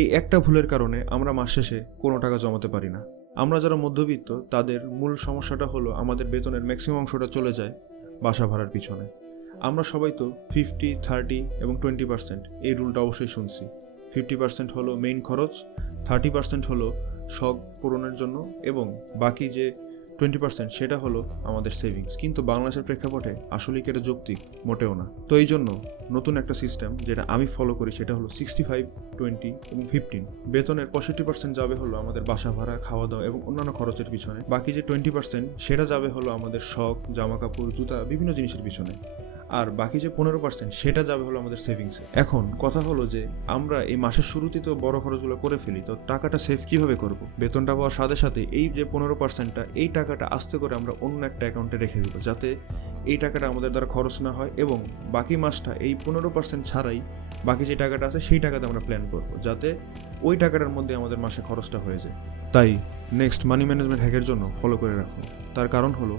এই একটা ভুলের কারণে আমরা মাস শেষে কোনো টাকা জমাতে পারি না। আমরা যারা মধ্যবিত্ত তাদের মূল সমস্যাটা হলো আমাদের বেতনের ম্যাক্সিমাম অংশটা চলে যায় বাসা ভাড়ার পিছনে। আমরা সবাই তো 50, 30 এবং 20% এই রুলটা অবশ্যই শুনছি। 50% হলো মেইন খরচ, 30% হলো শখ পূরণের জন্য এবং বাকি যে 20% সেটা হলো আমাদের সেভিংস। কিন্তু বাংলাদেশের প্রেক্ষাপটে আসলেই কি এটা যৌক্তিক? মোটেও না। তো এই জন্য নতুন একটা সিস্টেম যেটা আমি ফলো করি সেটা হলো 65, 20 এবং 15। বেতনের 65% যাবে হলো আমাদের বাসা ভাড়া, খাওয়া দাওয়া এবং অন্যান্য খরচের পিছনে। বাকি যে 20% সেটা যাবে হলো আমাদের শখ, জামা কাপড়, জুতা, বিভিন্ন জিনিসের পিছনে। আর বাকি যে 15% সেটা যাবে হলো আমাদের সেভিংসে। এখন কথা হলো যে আমরা এই মাসের শুরুতেই তো বড় খরচগুলো করে ফেলি, তো টাকাটা সেভ কিভাবে করব? বেতনটা পাওয়ার সাথে সাথে এই যে 15%টা, এই টাকাটা আস্তে করে আমরা অন্য একটা অ্যাকাউন্টে রেখে দিব, যাতে এই টাকাটা আমাদের দ্বারা খরচ না হয় এবং বাকি মাসটা এই 15% ছাড়াই বাকি যে টাকাটা আছে সেই টাকাতে আমরা প্ল্যান করব, যাতে ওই টাকাটার মধ্যে আমাদের মাসে খরচটা হয়ে যায়। তাই নেক্সট মানি ম্যানেজমেন্ট হ্যাকের জন্য ফলো করে রাখুন। তার কারণ হলো